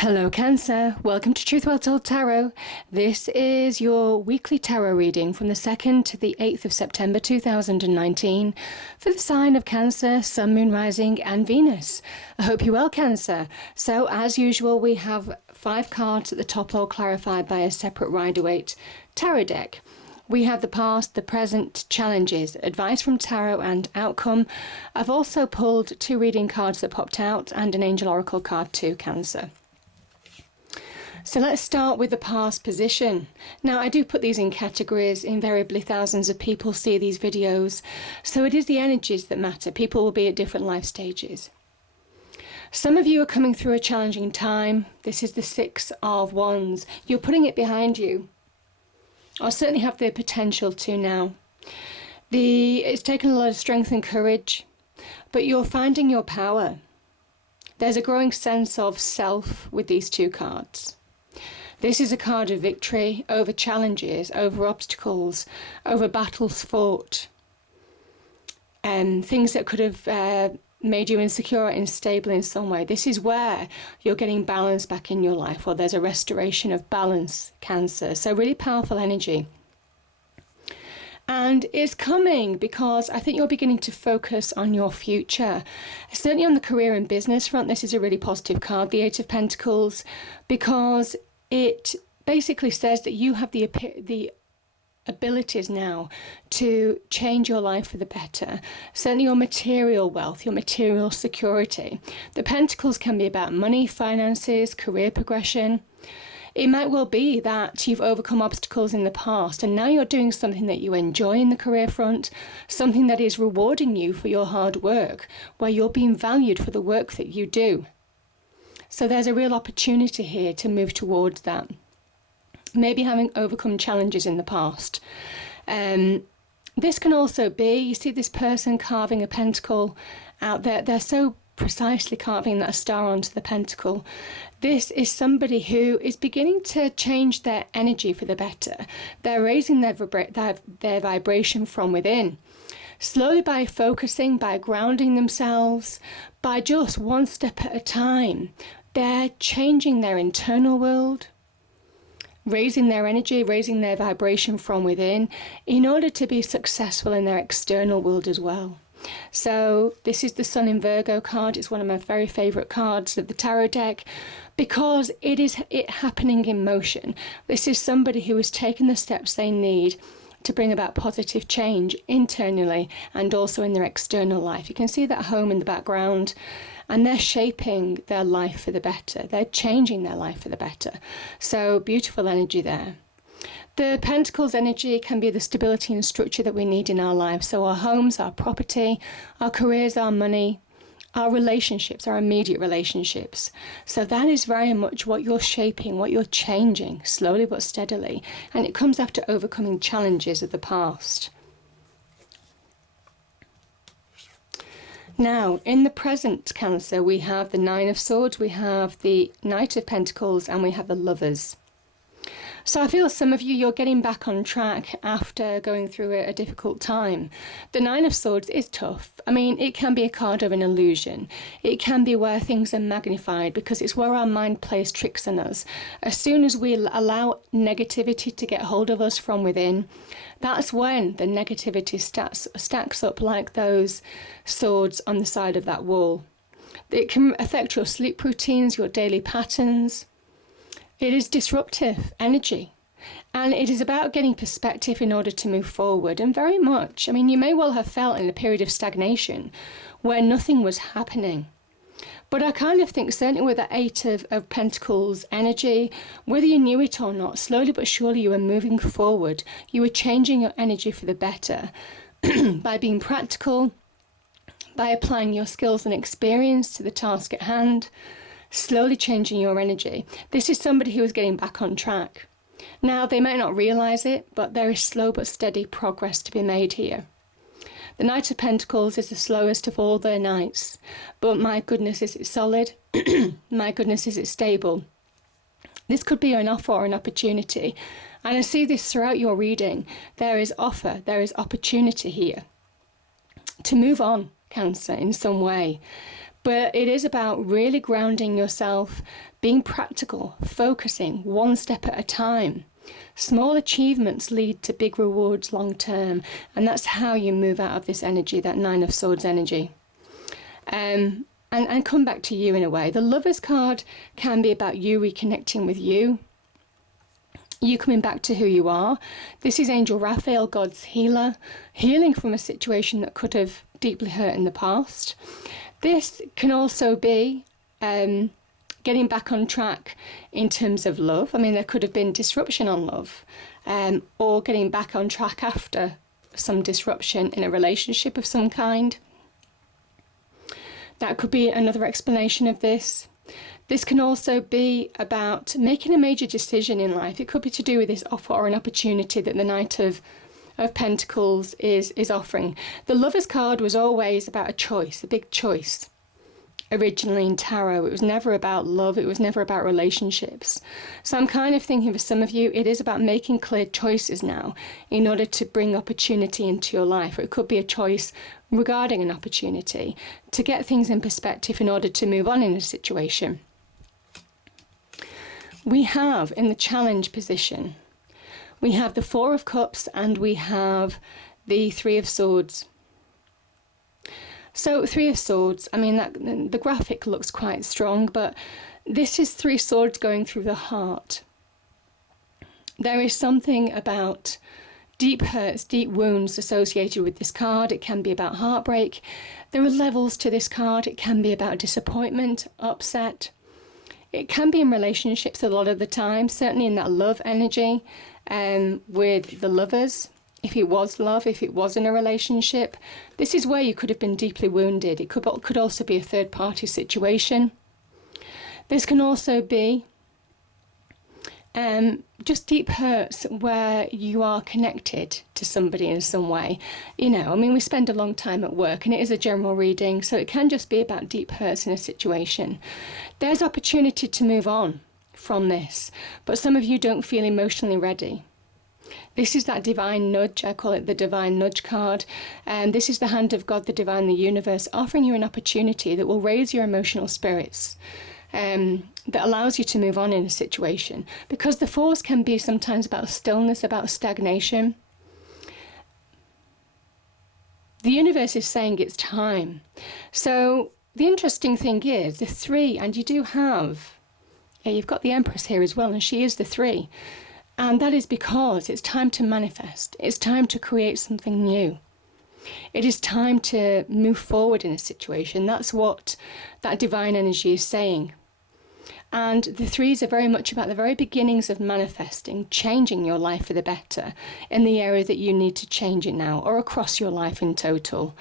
Hello Cancer, welcome to Truth Well Told Tarot. This is your weekly tarot reading from the 2nd to the 8th of September 2019 for the sign of Cancer, Sun, Moon, Rising and Venus. I hope you're well, Cancer. So as usual, we have 5 cards at the top, all clarified by a separate Rider-Waite tarot deck. We have the past, the present, challenges, advice from tarot and outcome. I've also pulled 2 reading cards that popped out and an angel oracle card too, Cancer. So let's start with the past position. Now, I do put these in categories. Invariably, thousands of people see these videos. So it is the energies that matter. People will be at different life stages. Some of you are coming through a challenging time. This is the 6 of Wands. You're putting it behind you, or certainly have the potential to now. It's taken a lot of strength and courage, but you're finding your power. There's a growing sense of self with these 2 cards. This is a card of victory over challenges, over obstacles, over battles fought, and things that could have made you insecure or unstable in some way. This is where you're getting balance back in your life, or there's a restoration of balance, Cancer. So really powerful energy. And it's coming because I think you're beginning to focus on your future. Certainly on the career and business front, this is a really positive card, the 8 of Pentacles, because it basically says that you have the abilities now to change your life for the better. Certainly your material wealth, your material security. The Pentacles can be about money, finances, career progression. It might well be that you've overcome obstacles in the past and now you're doing something that you enjoy in the career front, something that is rewarding you for your hard work, where you're being valued for the work that you do. So there's a real opportunity here to move towards that. Maybe having overcome challenges in the past. This can also be, you see this person carving a pentacle out there. They're so precisely carving that star onto the pentacle. This is somebody who is beginning to change their energy for the better. They're raising their vibration from within. Slowly, by focusing, by grounding themselves, by just one step at a time, they're changing their internal world, raising their energy, raising their vibration from within in order to be successful in their external world as well. So this is the Sun in Virgo card. It's one of my very favourite cards of the tarot deck because it is happening in motion. This is somebody who has taken the steps they need to bring about positive change internally and also in their external life. You can see that home in the background, and they're shaping their life for the better. They're changing their life for the better. So beautiful energy there. The Pentacles energy can be the stability and structure that we need in our lives. So our homes, our property, our careers, our money, our relationships, our immediate relationships. So that is very much what you're shaping, what you're changing, slowly but steadily. And it comes after overcoming challenges of the past. Now, in the present, Cancer, we have the 9 of Swords, we have the Knight of Pentacles, and we have the Lovers. So I feel some of you, you're getting back on track after going through a difficult time. The 9 of Swords is tough. I mean, it can be a card of an illusion. It can be where things are magnified because it's where our mind plays tricks on us. As soon as we allow negativity to get hold of us from within, that's when the negativity stacks up like those swords on the side of that wall. It can affect your sleep routines, your daily patterns. It is disruptive energy, and it is about getting perspective in order to move forward. And very much, I mean, you may well have felt in a period of stagnation where nothing was happening. But I kind of think, certainly with the 8 of Pentacles energy, whether you knew it or not, slowly but surely you were moving forward. You were changing your energy for the better by being practical, by applying your skills and experience to the task at hand, slowly changing your energy. This is somebody who is getting back on track. Now, they may not realise it, but there is slow but steady progress to be made here. The Knight of Pentacles is the slowest of all their knights, but my goodness, is it solid? My goodness, is it stable? This could be an offer or an opportunity, and I see this throughout your reading. There is offer, there is opportunity here to move on, Cancer, in some way. But it is about really grounding yourself, being practical, focusing one step at a time. Small achievements lead to big rewards long term, and that's how you move out of this energy, that Nine of Swords energy. And come back to you in a way. The Lovers card can be about you reconnecting with you coming back to who you are. This is Angel Raphael, God's healer, healing from a situation that could have deeply hurt in the past. This can also be getting back on track in terms of love. I mean, there could have been disruption on love, or getting back on track after some disruption in a relationship of some kind. That could be another explanation of this. This can also be about making a major decision in life. It could be to do with this offer or an opportunity that the Knight of Pentacles is offering. The Lovers card was always about a choice, a big choice. Originally in tarot, it was never about love, it was never about relationships. So I'm kind of thinking for some of you, it is about making clear choices now in order to bring opportunity into your life. Or it could be a choice regarding an opportunity to get things in perspective in order to move on in a situation. We have in the challenge position, we have the Four of Cups and we have the Three of Swords. So Three of Swords, I mean, the graphic looks quite strong, but this is three swords going through the heart. There is something about deep hurts, deep wounds associated with this card. It can be about heartbreak. There are levels to this card. It can be about disappointment, upset. It can be in relationships a lot of the time, certainly in that love energy with the Lovers. If it was love, if it was in a relationship, this is where you could have been deeply wounded. It could also be a third-party situation. This can also be just deep hurts where you are connected to somebody in some way. You know, I mean, we spend a long time at work and it is a general reading, so it can just be about deep hurts in a situation. There's opportunity to move on from this, but some of you don't feel emotionally ready. This is that divine nudge. I call it the divine nudge card. This is the hand of God, the divine, the universe, offering you an opportunity that will raise your emotional spirits, that allows you to move on in a situation. Because the Fours can be sometimes about stillness, about stagnation. The universe is saying it's time. So the interesting thing is the Three, and you do have, you've got the Empress here as well, and she is the Three. And that is because it's time to manifest. It's time to create something new. It is time to move forward in a situation. That's what that divine energy is saying. And the Threes are very much about the very beginnings of manifesting, changing your life for the better in the area that you need to change it now, or across your life in total.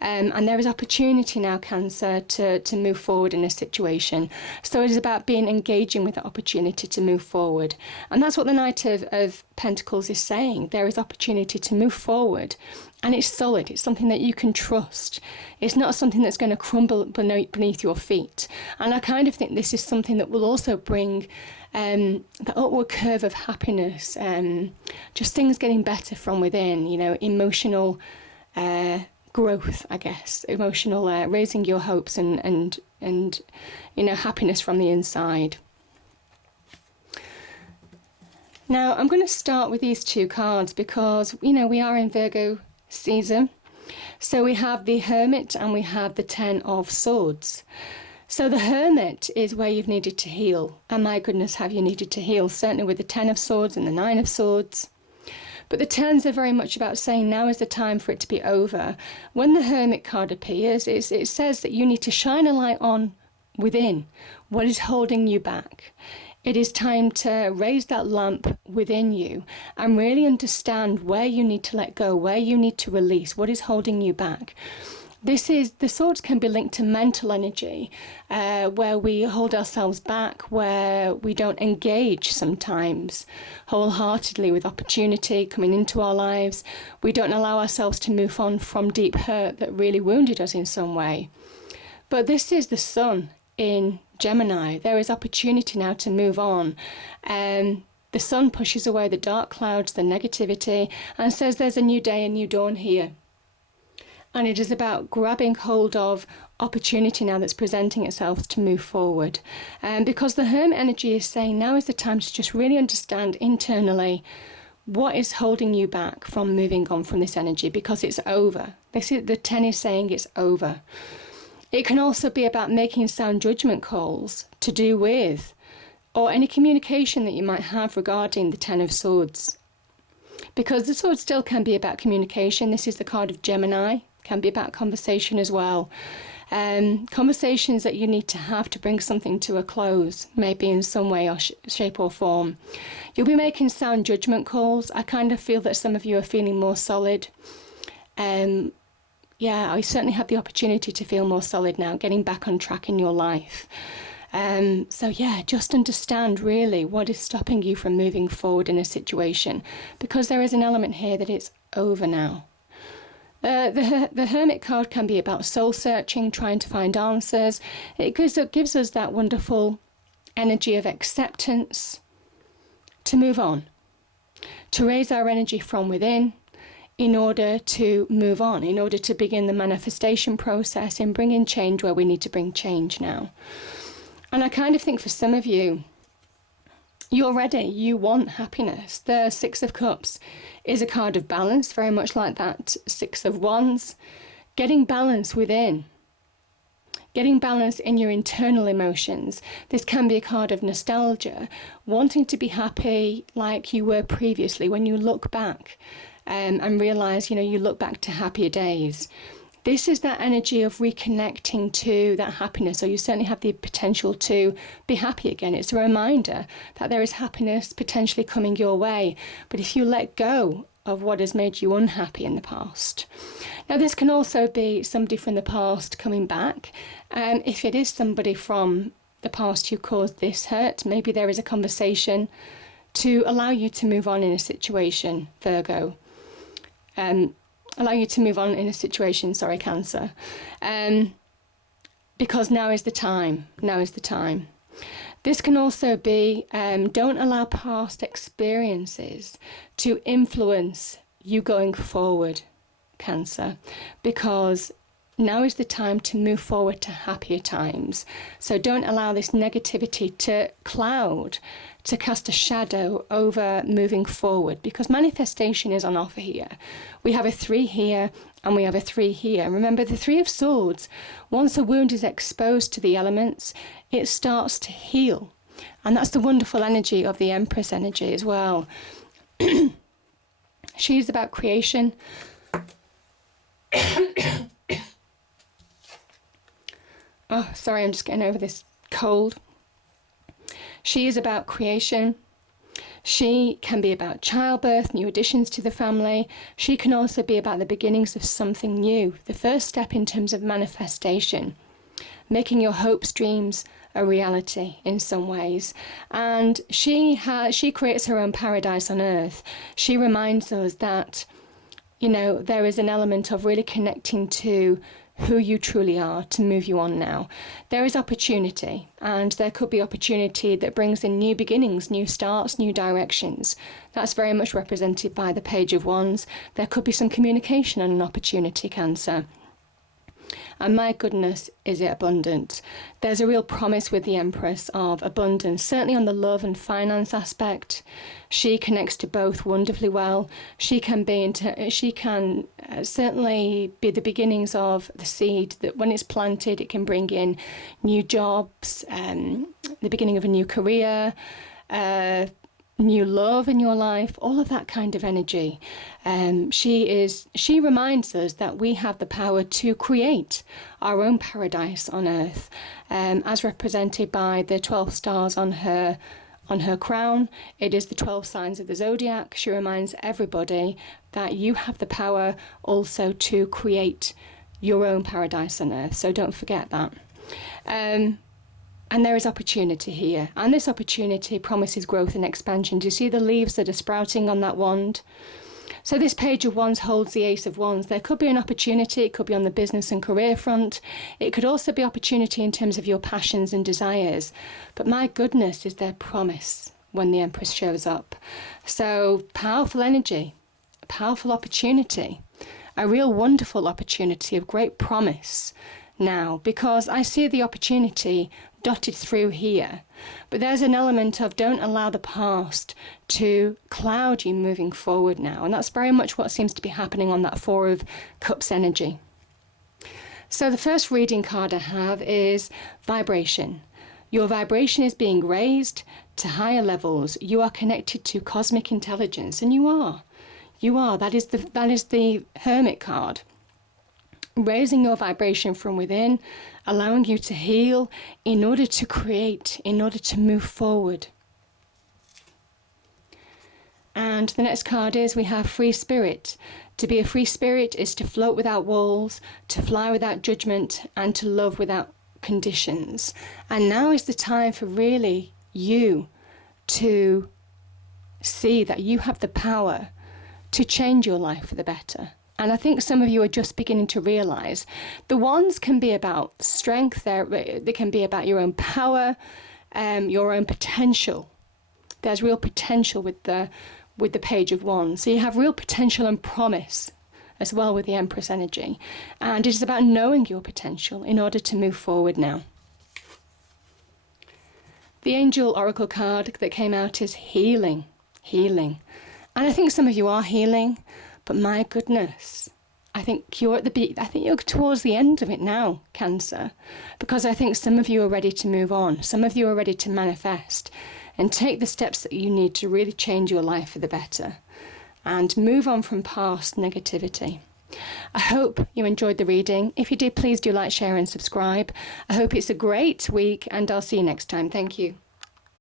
And there is opportunity now, Cancer, to move forward in a situation. So it is about engaging with the opportunity to move forward. And that's what the Knight of Pentacles is saying. There is opportunity to move forward. And it's solid. It's something that you can trust. It's not something that's going to crumble beneath your feet. And I kind of think this is something that will also bring the upward curve of happiness, just things getting better from within, you know, emotional growth, I guess, emotional, raising your hopes and you know, happiness from the inside. Now, I'm going to start with these two cards because, you know, we are in Virgo season. So we have the Hermit and we have the Ten of Swords. So the Hermit is where you've needed to heal. And my goodness, have you needed to heal? Certainly with the Ten of Swords and the Nine of Swords. But the Tens are very much about saying now is the time for it to be over. When the Hermit card appears, it says that you need to shine a light on within what is holding you back. It is time to raise that lamp within you and really understand where you need to let go, where you need to release, what is holding you back. The swords can be linked to mental energy, where we hold ourselves back, where we don't engage sometimes wholeheartedly with opportunity coming into our lives. We don't allow ourselves to move on from deep hurt that really wounded us in some way. But this is the Sun in Gemini. There is opportunity now to move on. The Sun pushes away the dark clouds, the negativity, and says there's a new day, a new dawn here. And it is about grabbing hold of opportunity now that's presenting itself to move forward. Because the Hermit energy is saying now is the time to just really understand internally what is holding you back from moving on from this energy, because it's over. The 10 is saying it's over. It can also be about making sound judgment calls to do with, or any communication that you might have regarding the 10 of Swords. Because the Sword still can be about communication. This is the card of Gemini. Can be about conversation as well. Conversations that you need to have to bring something to a close, maybe in some way or shape or form. You'll be making sound judgment calls. I kind of feel that some of you are feeling more solid. I certainly have the opportunity to feel more solid now, getting back on track in your life. Just understand really what is stopping you from moving forward in a situation, because there is an element here that it's over now. The Hermit card can be about soul searching, trying to find answers. It gives us that wonderful energy of acceptance to move on, to raise our energy from within in order to move on, in order to begin the manifestation process and bring in change where we need to bring change now. And I kind of think for some of you, you're ready, you want happiness. The Six of Cups is a card of balance, very much like that Six of Wands. Getting balance within. Getting balance in your internal emotions. This can be a card of nostalgia, wanting to be happy like you were previously when you look back and realise, you look back to happier days. This is that energy of reconnecting to that happiness, or you certainly have the potential to be happy again. It's a reminder that there is happiness potentially coming your way, but if you let go of what has made you unhappy in the past. Now, this can also be somebody from the past coming back. If it is somebody from the past who caused this hurt, maybe there is a conversation to allow you to move on in a situation, Virgo. Allow you to move on in a situation, Cancer. Because now is the time. Now is the time. This can also be, don't allow past experiences to influence you going forward, Cancer. Because now is the time to move forward to happier times. So don't allow this negativity to cloud, to cast a shadow over moving forward, because manifestation is on offer here. We have a 3 here and we have a 3 here. Remember, the 3 of Swords, once a wound is exposed to the elements, it starts to heal. And that's the wonderful energy of the Empress energy as well. She's about creation. Oh, sorry, I'm just getting over this cold. She is about creation. She can be about childbirth, new additions to the family. She can also be about the beginnings of something new, the first step in terms of manifestation, making your hopes, dreams a reality in some ways. And she creates her own paradise on earth. She reminds us that, there is an element of really connecting to who you truly are to move you on now. There is opportunity, and there could be opportunity that brings in new beginnings, new starts, new directions. That's very much represented by the Page of Wands. There could be some communication and an opportunity, Cancer. And my goodness, is it abundant. There's a real promise with the Empress of abundance, certainly on the love and finance aspect. She connects to both wonderfully well. She can certainly be the beginnings of the seed that when it's planted, it can bring in new jobs, the beginning of a new career, new love in your life, all of that kind of energy. She reminds us that we have the power to create our own paradise on earth, as represented by the 12 stars on her crown. It is the 12 signs of the zodiac. She reminds everybody that you have the power also to create your own paradise on earth. So don't forget that. And there is opportunity here. And this opportunity promises growth and expansion. Do you see the leaves that are sprouting on that wand? So this Page of Wands holds the Ace of Wands. There could be an opportunity. It could be on the business and career front. It could also be opportunity in terms of your passions and desires. But my goodness, is there promise when the Empress shows up. So powerful energy, powerful opportunity. a real wonderful opportunity of great promise now, because I see the opportunity dotted through here. But there's an element of don't allow the past to cloud you moving forward now. And that's very much what seems to be happening on that Four of Cups energy. So the first reading card I have is vibration. Your vibration is being raised to higher levels. You are connected to cosmic intelligence, and you are. You are. That is the Hermit card. Raising your vibration from within, allowing you to heal in order to create, in order to move forward. And the next card is we have free spirit. To be a free spirit is to float without walls, to fly without judgment, and to love without conditions. And now is the time for really you to see that you have the power to change your life for the better. And I think some of you are just beginning to realise the wands can be about strength, they can be about your own power, your own potential. There's real potential with the Page of Wands. So you have real potential and promise as well with the Empress energy. And it is about knowing your potential in order to move forward now. The Angel Oracle card that came out is healing. Healing. And I think some of you are healing. But my goodness, I think you're towards the end of it now, Cancer, because I think some of you are ready to move on. Some of you are ready to manifest and take the steps that you need to really change your life for the better and move on from past negativity. I hope you enjoyed the reading. If you did, please do like, share and subscribe. I hope it's a great week, and I'll see you next time. Thank you.